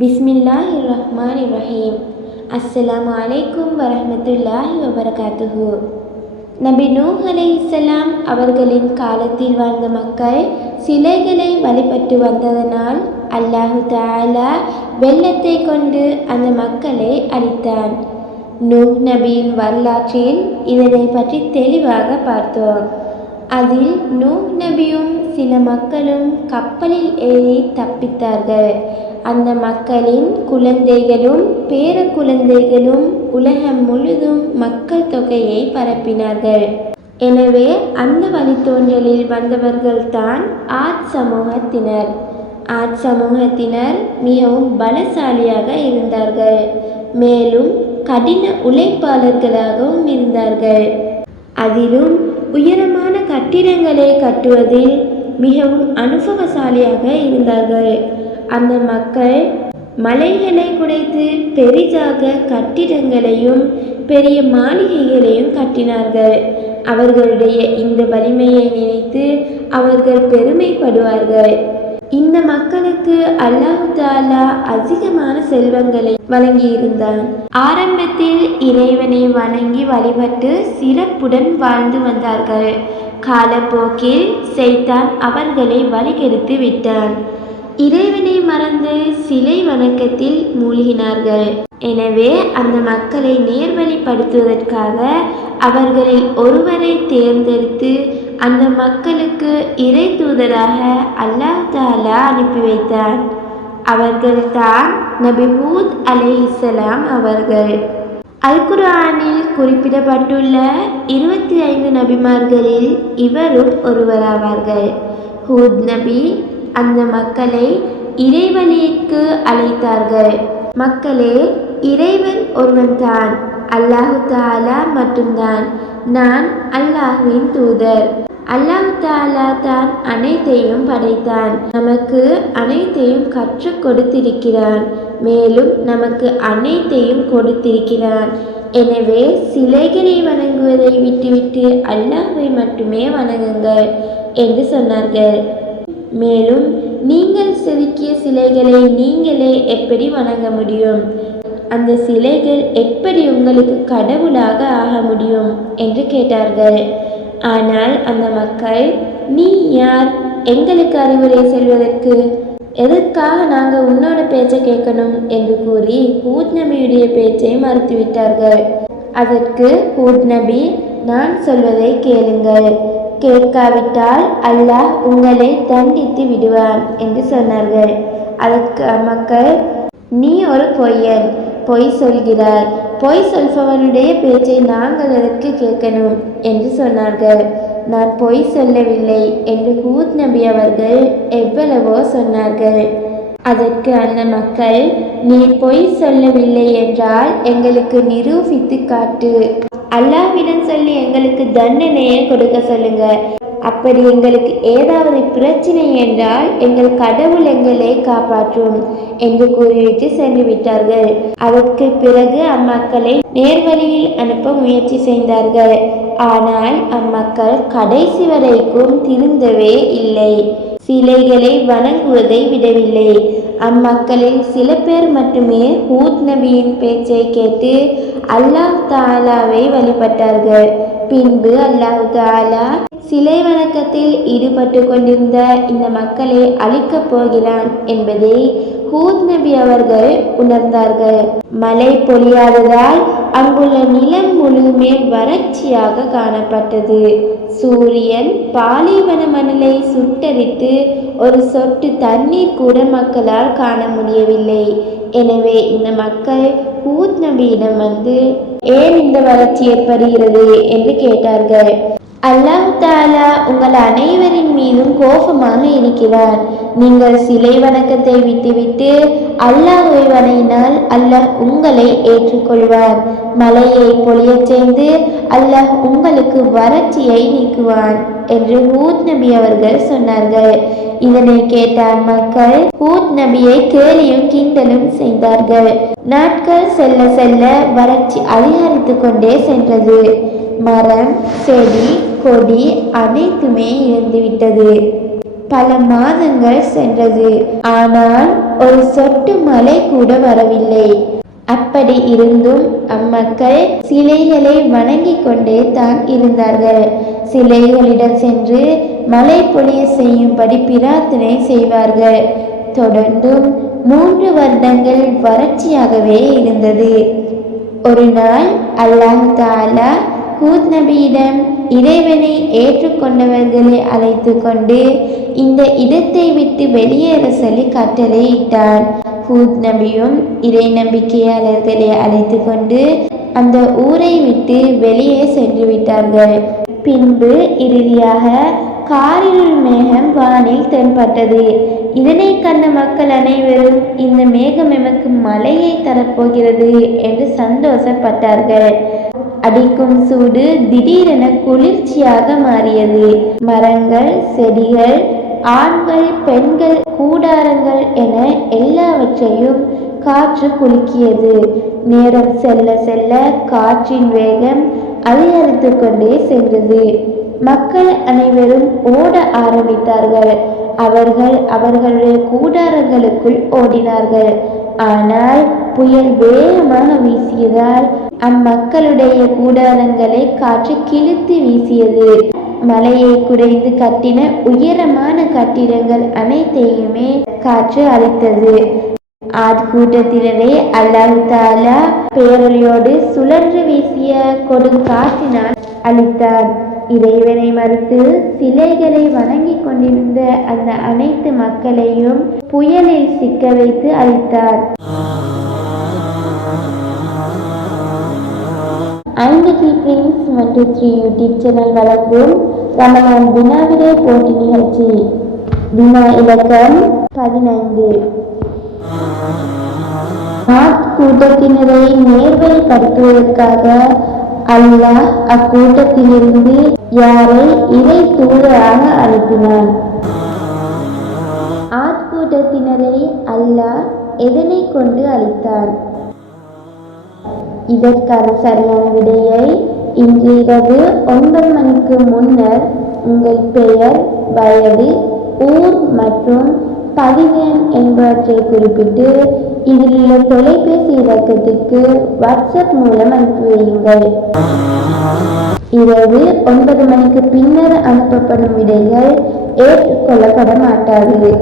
பிஸ்மில்லாஹிர்ரஹ்மானிர்ரஹீம். அஸ்ஸலாமு அலைக்கும் வரஹ்மத்துல்லாஹி வபரகாத்துஹு. நபி நூஹ் அலைஹிஸ்ஸலாம் அவர்களின் காலத்தில் வாழ்ந்த மக்கள் சிலைகளை வழிபட்டு வந்ததனால் அல்லாஹு தஆலா வெள்ளத்தை கொண்டு அந்த மக்களை அழித்தான். நூஹ் நபியின் வரலாற்றில் இதனை பற்றி தெளிவாக பார்த்தோம். அதில் நூஹ் நபியும் சில மக்களும் கப்பலில் ஏறி தப்பித்தார்கள். அந்த மக்களின் குழந்தைகளும் பேர குழந்தைகளும் உலகம் முழுதும் மக்கள் தொகையை பரப்பினார்கள். எனவே அந்த வழித்தோன்றலில் வந்தவர்கள்தான் ஆத் சமூகத்தினர். ஆத் சமூகத்தினர் மிகவும் பலசாலியாக இருந்தார்கள். மேலும் கடின உழைப்பாளர்களாகவும் இருந்தார்கள். அதிலும் உயரமான கட்டிடங்களை கட்டுவதில் மிகவும் அனுபவசாலியாக இருந்தார்கள். அந்த மக்கள் மலைகளை குடைத்து பெரிதாக கட்டிடங்களையும் பெரிய மாளிகைகளையும் கட்டினார்கள். அவர்களுடைய இந்த வலிமையை நினைத்து அவர்கள் பெருமைப்படுவார்கள். இந்த மக்களுக்கு அல்லாஹ் தஆலா அதிகமான செல்வங்களை வழங்கியிருந்தான். ஆரம்பத்தில் இறைவனை வணங்கி வழிபட்டு சிறப்புடன் வாழ்ந்து வந்தார்கள். காலப்போக்கில் ஷைத்தான் அவர்களை வழிகெடுத்து விட்டான். இறைவனை மறந்து சிலை வணக்கத்தில் மூழ்கினார்கள். எனவே அந்த மக்களை நேர்வழிப்படுத்துவதற்காக அவர்களில் ஒருவரை தேர்ந்தெடுத்து அந்த மக்களுக்கு இறை தூதராக அல்லாஹ் தஆலா அனுப்பி வைத்தார். அவர்கள் தான் நபி ஹூத் அலைஹிஸ்ஸலாம் அவர்கள். அல் குர்ஆனில் குறிப்பிடப்பட்டுள்ள 25 நபிமார்களில் இவரும் ஒருவராவார்கள். ஹூத் நபி அந்த மக்களை இறைவழிக்கு அழைத்தார்கள். மக்களே, இறைவன் ஒருவன்தான், அல்லாஹு தஆலா மட்டும்தான். நான் அல்லாஹ்வின் தூதர். அல்லாஹ் தஆலா தான் அனைத்தையும் படைத்தான். நமக்கு அனைத்தையும் கற்றுக் கொடுத்திருக்கிறான். மேலும் நமக்கு அனைத்தையும் கொடுத்திருக்கிறான். எனவே சிலைகளை வணங்குவதை விட்டுவிட்டு அல்லாஹ்வை மட்டுமே வணங்குங்கள் என்று சொன்னார்கள். மேலும் நீங்கள் செதுக்கிய சிலைகளை நீங்களே எப்படி வணங்க முடியும்? அந்த சிலைகள் எப்படி உங்களுக்கு கடவுளாக ஆக முடியும் என்று கேட்டார்கள். ஆனால் அந்த மக்கள், நீ யார் எங்களுக்கு அறிவுரை சொல்வதற்கு? எதற்காக நாங்கள் உன்னோட பேச்சை கேட்கணும் என்று கூறி ஹூத் நபியுடைய பேச்சை மறுத்துவிட்டார்கள். அதற்கு ஹூத் நபி, நான் சொல்வதை கேளுங்கள், கேட்காவிட்டால் அல்லாஹ் உங்களை தண்டித்து விடுவான் என்று சொன்னார்கள். அதற்கு மக்கள், நீ ஒரு பொய்யன், பொய் சொல்கிறாய், பொய் சொல்பவனுடைய பேச்சை நாங்கள் எதற்கு கேட்கணும் என்று சொன்னார்கள். நான் பொய் சொல்லவில்லை என்று ஹூத் நபி அவர்கள் எவ்வளவோ சொன்னார்கள். அதற்கு அந்த மக்கள், நீ பொய் சொல்லவில்லை என்றால் எங்களுக்கு நிரூபித்து காட்டு, அல்லாஹ்விடம் சொல்லி எங்களுக்கு தண்டனையை கொடுக்க சொல்லுங்க. அப்படி எங்களுக்கு ஏதாவது பிரச்சனை என்றால் எங்கள் கடவுள் எங்களை காப்பாற்றும் என்று கூறிவிட்டு சென்று விட்டார்கள். அதற்கு பிறகு அம்மக்களை நேர்வழியில் அனுப்ப முயற்சி செய்தார்கள். ஆனால் அம்மக்கள் கடைசி வரைக்கும் திருந்தவே இல்லை. சிலைகளை வணங்குவதை விடவில்லை. அம்மக்களில் சில பேர் மட்டுமே ஹூத் நபியின் பேச்சை கேட்டு அல்லாஹ் தஆலாவை வழிபட்டார்கள். பின்பு அல்லாஹ் தஆலா சிலை வணக்கத்தில் ஈடுபட்டு கொண்டிருந்த இந்த மக்களை அழிக்கப் போகிறான் என்பதை ஹூத் நபி அவர்கள் உணர்ந்தார்கள். மழை பொழியாததால் அங்குள்ள நிலம் முழுமே வறட்சியாக காணப்பட்டது. சூரியன் பாலைவன மணலை சுட்டரித்து ஒரு சொட்டு தண்ணீர் கூட மக்களால் காண முடியவில்லை. எனவே இந்த மக்கள் ஹூத் நபியிடம் வந்து, ஏன் இந்த வறட்சி ஏற்படுகிறது என்று கேட்டார்கள். அல்லாஹ் தஆலா உங்கள் அனைவரின் மீதும் கோபமாக இருக்கிறான். நீங்கள் சிலை வணக்கத்தை விட்டுவிட்டு அல்லாஹ்வை வணங்கினால் அல்லாஹ் உங்களை ஏற்றுக்கொள்வான். மழையை பொழியச் செய்து அல்லாஹ் உங்களுக்கு வறட்சியை நீக்குவான் என்று ஹூத் நபி அவர்கள் சொன்னார்கள். இதனை கேட்ட மக்கள் ஹூத் நபியை கேலியும் கிண்டலும் செய்தார்கள். நாட்கள் செல்ல செல்ல வறட்சி அதிகரித்து கொண்டே சென்றது. மரம், செடி, கொடி அனைத்துமே இறந்துவிட்டது. பல மாதங்கள் சென்றது. ஆனால் ஒரு சொட்டு மழை கூட வரவில்லை. அப்படி இருந்தும் அம்மக்கள் சிலைகளை வணங்கிக் கொண்டே தான் இருந்தார்கள். சிலைகளிடம் சென்று மழை பொழிய செய்யும்படி பிரார்த்தனை செய்வார்கள். தொடர்ந்தும் 3 வருடங்கள் வறட்சியாகவே இருந்தது. ஒரு நாள் அல்லாஹ் தஆலா ஹூத் நபியிடம் இறைவனை ஏற்றுக்கொண்டவர்களை அழைத்து கொண்டு இந்த இடத்தை விட்டு வெளியேற சொல்லி கட்டளையிட்டான். ஹூத் நபியும் இறை நம்பிக்கையாளர்களை அழைத்து கொண்டு அந்த ஊரை விட்டு வெளியே சென்று விட்டார்கள். பின்பு இறுதியாக காரிருள் மேகம் வானில் தென்பட்டது. இதனை கண்ட மக்கள் அனைவரும் இந்த மேகம் எமக்கு மழையை தரப்போகிறது என்று சந்தோஷப்பட்டார்கள். அடிக்கும் சூடு திடீரென குளிர்ச்சியாக மாறியது. மரங்கள், செடிகள், ஆண்கள், பெண்கள், கூடாரங்கள் என எல்லாவற்றையும் காற்று குலுக்கியது. நேரம் செல்ல செல்ல காற்றின் வேகம் அதிகரித்து கொண்டே சென்றது. மக்கள் அனைவரும் ஓட ஆரம்பித்தார்கள். அவர்கள் அவர்களுடைய கூடாரங்களுக்குள் ஓடினார்கள். ஆனால் புயல் வேகமாக வீசியதால் அம்மக்களுடைய கூடாரங்களை காற்று கிழித்து வீசியது. மலையை குடைந்து கட்டின உயரமான கட்டிடங்கள் அனைத்தையுமே காற்று அழித்தது. ஆத் கூட்டத்தினரை அல்லாஹ் தஆலா பேரொலியோடு சுழன்று வீசிய கொடுங்காற்றினால் அழித்தார். இறைவனை மறுத்து சிலைகளை வணங்கிக் கொண்டிருந்த அந்த அனைத்து மக்களையும் புயலில் சிக்க வைத்து அழித்தார். 5G Prince 123 யூடியூப் சேனல் வழங்கும் ரமலான் வினாவிடை போட்டி நிகழ்ச்சி. வினா இலக்கம் 15. ஆத் கூட்டத்தினரை நேர்வழிப்படுத்துவதற்காக அல்லாஹ் அக்கூட்டத்திலிருந்து யாரை இறை தூதராக அனுப்பினான்? ஆத் கூட்டத்தினரை அல்லாஹ் எதனை கொண்டு அழித்தான்? இதற்கான சரியான விடையை இன்று இரவு 9 மணிக்கு முன்னர் உங்கள் பெயர், வயது, ஊர் மற்றும் பதிவு எண் என்பவற்றை குறிப்பிட்டு இதில் உள்ள தொலைபேசி இலக்கத்திற்கு வாட்ஸ்அப் மூலம் அனுப்பி வையுங்கள். இரவு 9 மணிக்கு பின்னர் அனுப்பப்படும் விடைகள் ஏற்றுக்கொள்ளப்பட மாட்டாது.